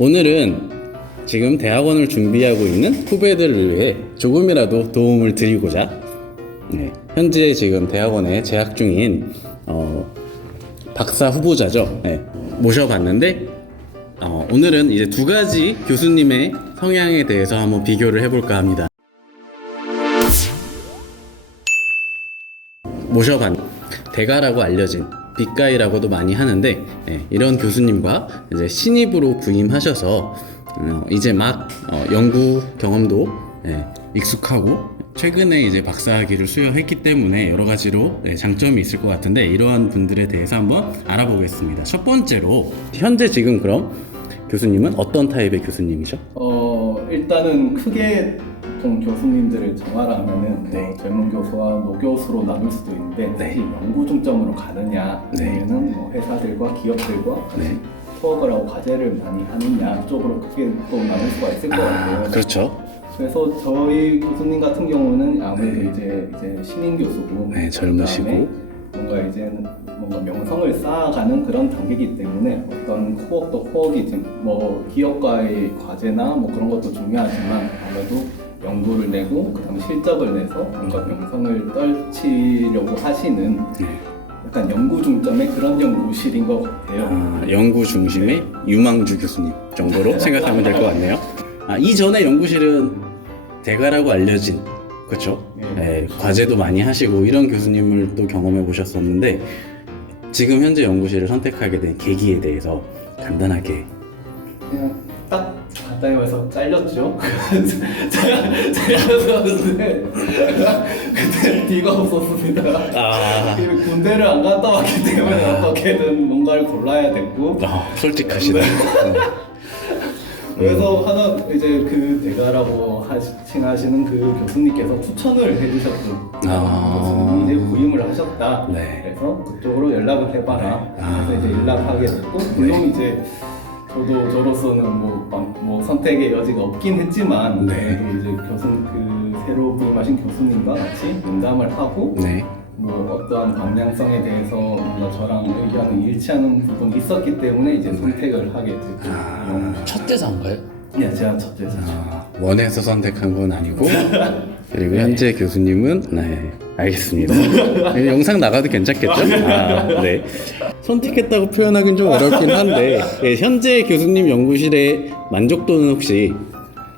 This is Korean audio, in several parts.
오늘은 지금 대학원을 준비하고 있는 후배들을 위해 조금이라도 도움을 드리고자 현재 지금 대학원에 재학 중인 박사 후보자죠. 모셔봤는데 오늘은 이제 두 가지 교수님의 성향에 대해서 한번 비교를 해볼까 합니다. 대가라고 알려진 빅가이라고도 많이 하는데 이런 교수님과 이제 신입으로 부임하셔서 이제 막 연구 경험도 익숙하고 최근에 이제 박사학위를 수여했기 때문에 여러 가지로 장점이 있을 것 같은데 이러한 분들에 대해서 한번 알아보겠습니다. 첫 번째로 현재 지금 그럼 교수님은 어떤 타입의 교수님이죠? 일단은 크게 보통 교수님들을 정하라면은 전문 교수와 노교수로 나눌 수도 있는데 사실 연구 중점으로 가느냐 아니면은 회사들과 기업들과 수업을 하고 과제를 많이 하느냐 쪽으로 크게 또 나눌 수가 있을 것 같아요. 그렇죠. 그래서 저희 교수님 같은 경우는 아무래도 이제 신인 교수고 젊으시고 뭔가 이제는 뭔가 명성을 쌓아가는 그런 단계이기 때문에 어떤 코어이지 기업과의 과제나 그런 것도 중요하지만 아무래도 연구를 내고 그다음에 실적을 내서 뭔가 명성을 떨치려고 하시는 약간 연구 중점의 그런 연구실인 것 같아요. 연구 중심의 유망주 교수님 정도로 생각하면 될 것 같네요. 이전에 연구실은 대가라고 알려진 그렇죠. 과제도 많이 하시고 이런 교수님을 또 경험해 보셨었는데 지금 현재 연구실을 선택하게 된 계기에 대해서 간단하게 그냥 딱 간단히 말해서 잘렸죠. 잘렸었는데 그때 뒤가 없었습니다. 군대를 안 갔다 왔기 때문에 어떻게든 뭔가를 골라야 됐고 솔직하시다. 그래서 하나 이제 그 대가라고 칭하시는 그 교수님께서 추천을 해주셨고 교수님이 이제 부임을 하셨다. 그래서 그쪽으로 연락을 해봐라. 그래서 이제 연락하게 됐고 물론 이제 저도 저로서는 뭐 선택의 여지가 없긴 했지만 그래도 이제 새로 부임하신 교수님과 같이 면담을 하고 어떠한 방향성에 대해서 뭔가 저랑 의견이 일치하는 부분이 있었기 때문에 이제 선택을 하게 됐죠. 첫 대사인가요? 네, 제가 첫 대사죠. 원해서 선택한 건 아니고 그리고 현재 교수님은 알겠습니다. 영상 나가도 괜찮겠죠? 선택했다고 표현하기는 좀 어렵긴 한데 현재 교수님 연구실의 만족도는 혹시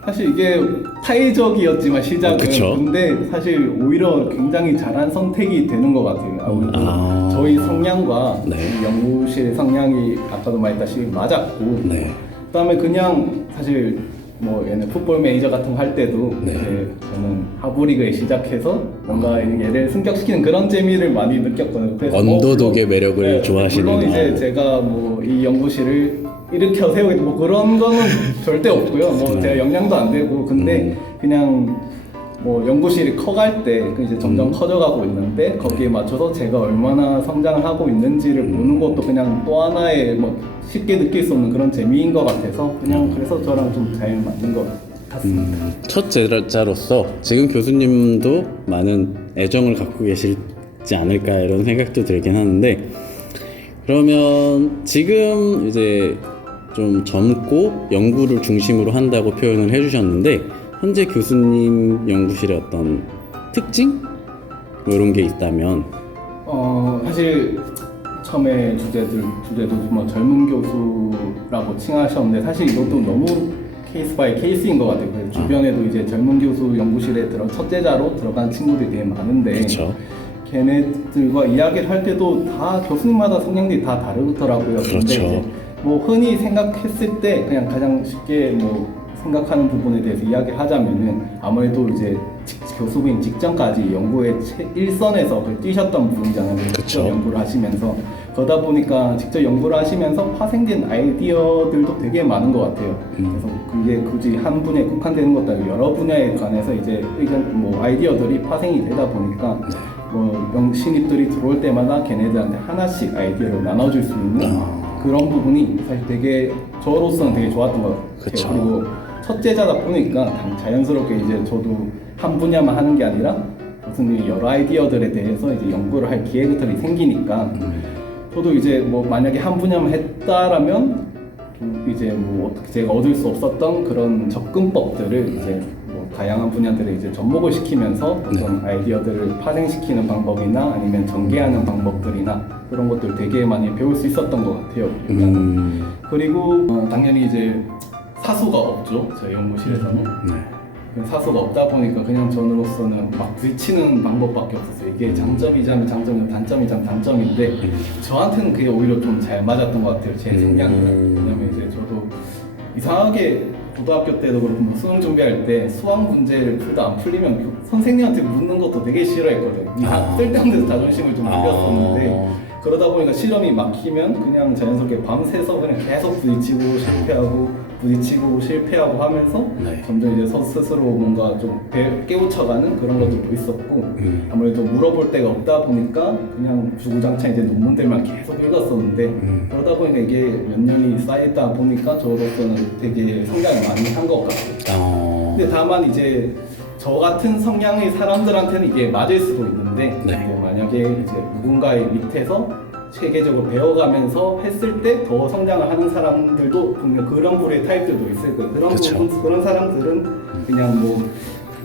사실 이게 타의적이었지만 시작은 근데 사실 오히려 굉장히 잘한 선택이 되는 것 같아요. 아무래도 저희 성향과 연구실 성향이 아까도 말했다시피 맞았고 그다음에 그냥 사실 얘는 풋볼 매니저 같은 거 할 때도 이제 저는 하부리그에 시작해서 뭔가 얘를 승격시키는 그런 재미를 많이 느꼈거든요. 그래서 언더독의 매력을 좋아하시는구나. 물론 이제 제가 이 연구실을 일으켜 세우기 그런 거는 절대 없고요. 제가 역량도 안 되고 근데 그냥 연구실이 커갈 때 이제 점점 커져가고 있는데 거기에 맞춰서 제가 얼마나 성장을 하고 있는지를 보는 것도 그냥 또 하나의 쉽게 느낄 수 없는 그런 재미인 것 같아서 그냥 그래서 저랑 좀 잘 맞는 것 같습니다. 첫 제자로서 지금 교수님도 많은 애정을 갖고 계시지 않을까 이런 생각도 들긴 하는데 그러면 지금 이제 좀 젊고 연구를 중심으로 한다고 표현을 해주셨는데 현재 교수님 연구실의 어떤 특징? 이런 게 있다면 사실 처음에 주제도 젊은 교수라고 칭하셨는데 사실 이것도 너무 케이스 바이 케이스인 것 같아요. 그래서 주변에도 이제 젊은 교수 연구실에 첫째자로 들어간 친구들이 되게 많은데 걔네들과 이야기를 할 때도 다 교수님마다 성향들이 다 다르더라고요. 근데 이제 흔히 생각했을 때 그냥 가장 쉽게 생각하는 부분에 대해서 이야기하자면은 아무래도 이제 교수부임 직전까지 연구의 일선에서 뛰셨던 분이잖아요. 직접 연구를 하시면서 그러다 보니까 직접 연구를 하시면서 파생된 아이디어들도 되게 많은 것 같아요. 그래서 그게 굳이 한 분야에 국한되는 것도 아니고 여러 분야에 관해서 이제 아이디어들이 파생이 되다 보니까 신입들이 들어올 때마다 걔네들한테 하나씩 아이디어를 나눠줄 수 있는 그런 부분이 사실 되게 저로서는 되게 좋았던 것 같아요. 그리고 첫째자다 보니까 자연스럽게 이제 저도 한 분야만 하는 게 아니라 교수님이 여러 아이디어들에 대해서 이제 연구를 할 기회들이 생기니까 저도 이제 만약에 한 분야만 했다라면 이제 뭐 어떻게 제가 얻을 수 없었던 그런 접근법들을 이제 뭐 다양한 분야들에 이제 접목을 시키면서 어떤 아이디어들을 파생시키는 방법이나 아니면 전개하는 방법들이나 그런 것들 되게 많이 배울 수 있었던 것 같아요. 그리고 당연히 이제 사수가 없죠. 저희 연구실에서는. 사수가 없다 보니까 그냥 저로서는 막 부딪히는 방법밖에 없었어요. 이게 장점이자면 장점이고 단점이자면 단점인데 저한테는 그게 오히려 좀 잘 맞았던 것 같아요. 제 생각이랑. 왜냐면 이제 저도 이상하게 고등학교 때도 그렇고 뭐 수능 준비할 때 수학 문제를 풀다 안 풀리면 선생님한테 묻는 것도 되게 싫어했거든요. 쓸데없는 데서 자존심을 좀 부렸었는데 그러다 보니까 실험이 막히면 그냥 자연스럽게 밤새서 그냥 계속 부딪히고 실패하고 하면서 점점 이제 스스로 뭔가 좀 깨우쳐가는 그런 것들도 있었고 아무래도 물어볼 데가 없다 보니까 그냥 주구장창 이제 논문들만 계속 읽었었는데 그러다 보니까 이게 몇 년이 쌓이다 보니까 저로서는 되게 성장을 많이 한 것 같아요. 근데 다만 이제 저 같은 성향의 사람들한테는 이게 맞을 수도 있는데 이제 만약에 이제 누군가의 밑에서 체계적으로 배워가면서 했을 때 더 성장을 하는 사람들도 분명 그런 부류의 타입들도 있을 거예요. 그런 사람들은 그냥 뭐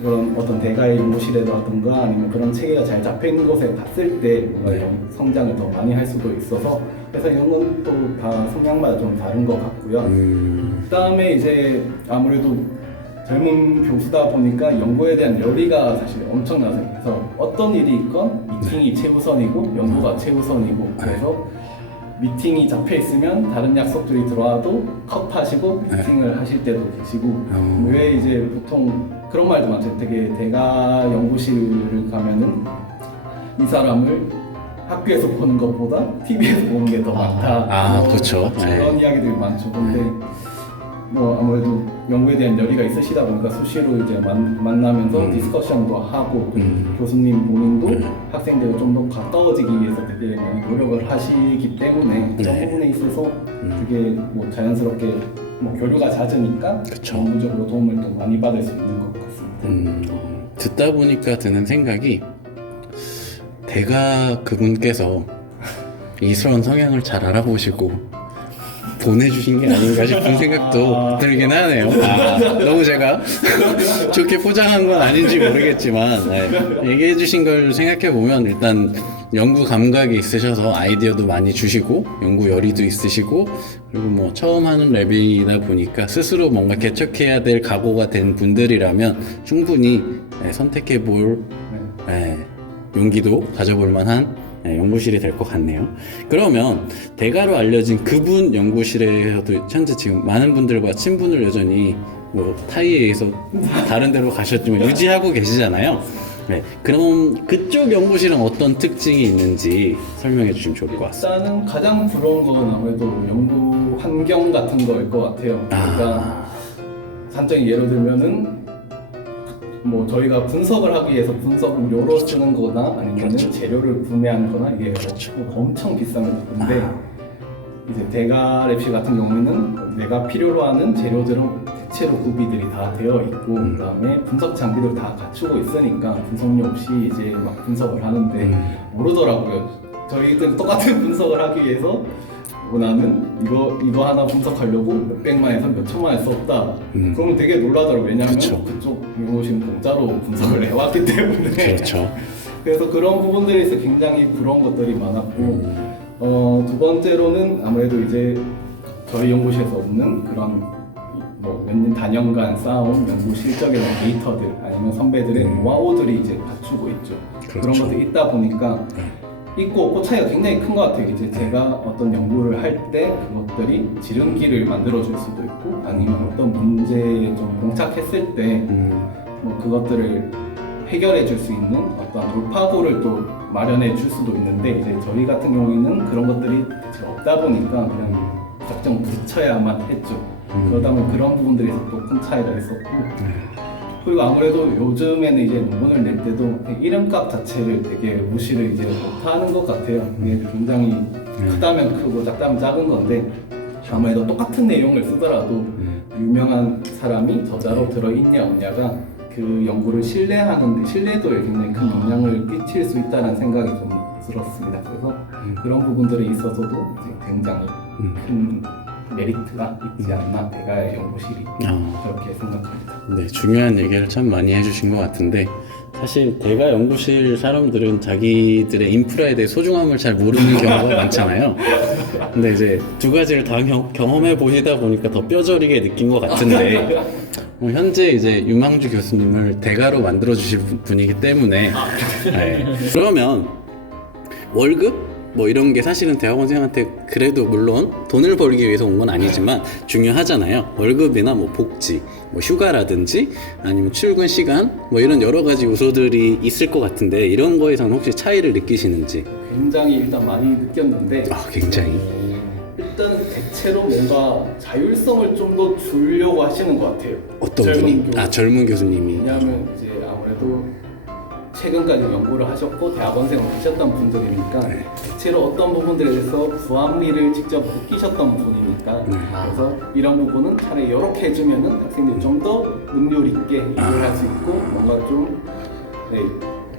그런 어떤 대가의 연구실이라든가 아니면 그런 체계가 잘 잡혀 있는 곳에 갔을 때 뭔가 성장을 더 많이 할 수도 있어서 그래서 이런 건 또 다 성향마다 좀 다른 것 같고요. 그다음에 이제 아무래도 젊은 교수다 보니까 연구에 대한 열의가 사실 엄청나요. 그래서 어떤 일이 있건 미팅이 최우선이고 연구가 최우선이고 그래서 미팅이 잡혀 있으면 다른 약속들이 들어와도 컷하시고 미팅을 하실 때도 계시고 왜 이제 보통 그런 말도 많죠. 되게 대가 연구실을 가면은 이 사람을 학교에서 보는 것보다 TV에서 보는 게 더 많다. 그렇죠. 그런 이야기들이 많죠. 근데 뭐 아무래도 연구에 대한 열의가 있으시다 보니까 수시로 이제 만나면서 디스커션도 하고 교수님 본인도 학생들과 좀 더 가까워지기 위해서 되게 많이 노력을 하시기 때문에 그런 부분에 있어서 되게 뭐 자연스럽게 뭐 교류가 잦으니까 정부적으로 도움을 더 많이 받을 수 있는 것 같습니다. 듣다 보니까 드는 생각이 대가 그분께서 이스러운 성향을 잘 알아보시고 보내주신 게 아닌가 싶은 생각도 들긴 하네요. 너무 제가 좋게 포장한 건 아닌지 모르겠지만 얘기해 주신 걸 생각해 보면 일단 연구 감각이 있으셔서 아이디어도 많이 주시고 연구 열의도 있으시고 그리고 뭐 처음 하는 랩이다 보니까 스스로 뭔가 개척해야 될 각오가 된 분들이라면 충분히 선택해 볼 용기도 가져볼 만한 연구실이 될 것 같네요. 그러면 대가로 알려진 그분 연구실에서도 현재 지금 많은 분들과 친분을 여전히 뭐 타이에 의해서 다른 데로 가셨지만 유지하고 계시잖아요. 그럼 그쪽 연구실은 어떤 특징이 있는지 설명해 주시면 좋을 것 같습니다. 일단은 가장 부러운 건 아무래도 연구 환경 같은 거일 것 같아요. 그러니까 단적인 예로 들면은 뭐 저희가 분석을 하기 위해서 분석료로 쓰는 거나 아니면 재료를 구매하는 거나 이게 엄청 비쌉니다. 근데 이제 대가 랩실 같은 경우에는 내가 필요로 하는 재료들은 대체로 구비들이 다 되어 있고 그다음에 분석 장비들 다 갖추고 있으니까 분석료 없이 이제 막 분석을 하는데 모르더라고요. 저희들 똑같은 분석을 하기 위해서 나는 이거 하나 분석하려고 몇백만에서 몇천만에 썼다. 그러면 되게 놀라더라고요. 왜냐하면 그쪽 연구실은 공짜로 분석을 해왔기 때문에. 그래서 그런 부분들에 있어서 굉장히 부러운 것들이 많았고 두 번째로는 아무래도 이제 저희 연구실에서 없는 그런 뭐 몇 년 단연간 쌓아온 연구 실적이나 데이터들 아니면 선배들의 노하우들이 이제 갖추고 있죠. 그런 것들이 있다 보니까 있고 없고 차이가 굉장히 큰 것 같아요. 이제 제가 어떤 연구를 할 때 그것들이 지름길을 만들어줄 수도 있고 아니면 어떤 문제에 좀 봉착했을 때 뭐 그것들을 해결해 줄 수 있는 어떤 돌파구를 또 마련해 줄 수도 있는데 이제 저희 같은 경우에는 그런 것들이 없다 보니까 그냥 무작정 부딪혀야만 했죠. 그러다 보면 그런 부분들에서 또 큰 차이가 있었고 그리고 아무래도 요즘에는 이제 논문을 낼 때도 이름값 자체를 되게 무시를 이제 못하는 것 같아요. 이게 굉장히 크다면 크고 작다면 작은 건데 아무래도 똑같은 내용을 쓰더라도 유명한 사람이 저자로 들어있냐 없냐가 그 연구를 신뢰하는데 신뢰도에 굉장히 큰 영향을 끼칠 수 있다는 생각이 좀 들었습니다. 그래서 그런 부분들에 있어서도 굉장히 큰 메리트가 있지 않나 대가 연구실이 그렇게 생각합니다. 네, 중요한 얘기를 참 많이 해주신 것 같은데 사실 대가 연구실 사람들은 자기들의 인프라에 대해 소중함을 잘 모르는 경우가 많잖아요. 근데 이제 두 가지를 다 경험해 보시다 보니까 더 뼈저리게 느낀 것 같은데 현재 이제 유망주 교수님을 대가로 만들어 주실 분이기 때문에 네. 그러면 월급? 뭐 이런 게 사실은 대학원생한테 그래도 물론 돈을 벌기 위해서 온 건 아니지만 중요하잖아요. 월급이나 뭐 복지, 뭐 휴가라든지 아니면 출근 시간 뭐 이런 여러 가지 요소들이 있을 것 같은데 이런 거에서는 혹시 차이를 느끼시는지? 굉장히 일단 많이 느꼈는데 굉장히. 일단 대체로 뭔가 자율성을 좀 더 주려고 하시는 것 같아요. 어떤 젊은 분이? 교수. 젊은 교수님이. 왜냐하면 이제 아무래도 최근까지 연구를 하셨고 대학원생을 하셨던 분들이니까 네. 대체로 어떤 부분들에 대해서 부합리를 직접 느끼셨던 분이니까 그래서 이런 부분은 차라리 이렇게 해주면은 학생들이 좀 더 능률 있게 일을 할 수 있고 뭔가 좀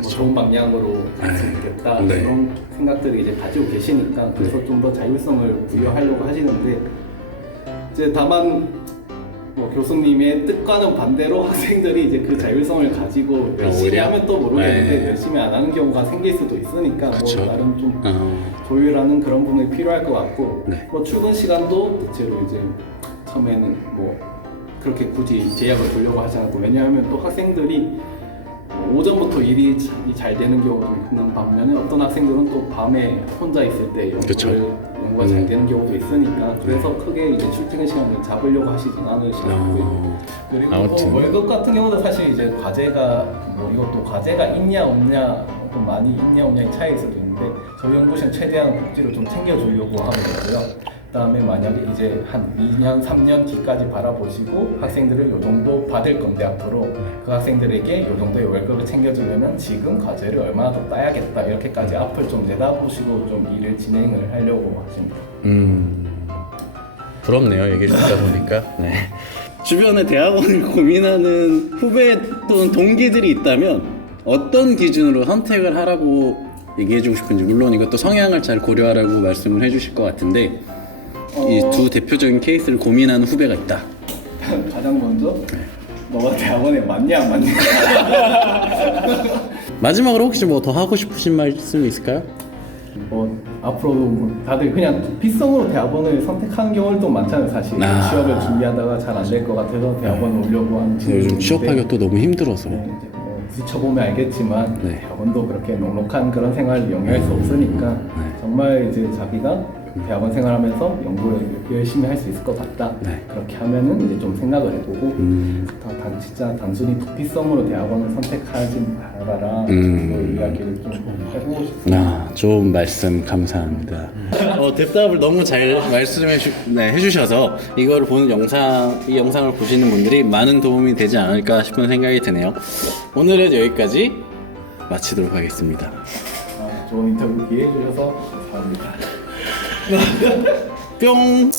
뭐 좋은 방향으로 갈 수 있겠다 네. 그런 생각들을 이제 가지고 계시니까 그래서 좀 더 자율성을 부여하려고 하시는데 이제 다만 뭐 교수님의 뜻과는 반대로 학생들이 이제 그 자율성을 가지고 열심히 오히려? 하면 또 모르겠는데 네. 열심히 안 하는 경우가 생길 수도 있으니까 그쵸. 뭐 나름 좀 조율하는 그런 부분이 필요할 것 같고 네. 뭐 출근 시간도 대체로 이제 처음에는 뭐 그렇게 굳이 제약을 두려고 하지 않고 왜냐하면 또 학생들이 오전부터 일이 잘 되는 경우도 있는 반면에 어떤 학생들은 또 밤에 혼자 있을 때 연구가 잘 되는 경우도 있으니까 그래서 크게 이제 출퇴근 시간을 잡으려고 하시진 않으시고요. 그리고 아무튼. 월급 같은 경우도 사실 이제 과제가 뭐 이것도 과제가 있냐 없냐 좀 많이 있냐 없냐의 차이일 수도 있는데 저희 연구실은 최대한 복지를 좀 챙겨주려고 하고 있고요. 그다음에 만약에 이제 한 2년, 3년 뒤까지 바라보시고 학생들을 요 정도 받을 건데 앞으로 그 학생들에게 요 정도의 월급을 챙겨주려면 지금 과제를 얼마나 더 따야겠다 이렇게까지 앞을 좀 내다보시고 좀 일을 진행을 하려고 하십니다. 부럽네요. 얘기를 듣다 보니까. 네. 주변에 대학원을 고민하는 후배 또는 동기들이 있다면 어떤 기준으로 선택을 하라고 얘기해주고 싶은지 물론 이것도 성향을 잘 고려하라고 말씀을 해주실 것 같은데 이 두 대표적인 케이스를 고민하는 후배가 있다. 가장 먼저 너가 대학원에 맞냐 안 맞냐 마지막으로 혹시 뭐 더 하고 싶으신 말씀 있을까요? 뭐 앞으로도 뭐 다들 그냥 비성으로 대학원을 선택하는 경우도 많잖아요 사실 취업을 준비하다가 잘 안 될 것 같아서 대학원 오려고 하는 친구들 요즘 취업하기가 또 너무 힘들어서. 네, 이제 뭐 부딪혀보면 알겠지만 네. 대학원도 그렇게 넉넉한 그런 생활을 영위할 수 없으니까 정말 이제 자기가 대학원 생활하면서 연구를 열심히 할 수 있을 것 같다 네. 그렇게 하면은 이제 좀 생각을 해보고 진짜 단순히 도피성으로 대학원을 선택하지 말아라 그 이야기를 좀 해보고 싶습니다. 좋은 말씀 감사합니다. 대답을 너무 잘 해주셔서 이걸 보는 이 영상을 보시는 분들이 많은 도움이 되지 않을까 싶은 생각이 드네요. 오늘은 여기까지 마치도록 하겠습니다. 좋은 인터뷰 기회 주셔서 감사합니다. 뿅!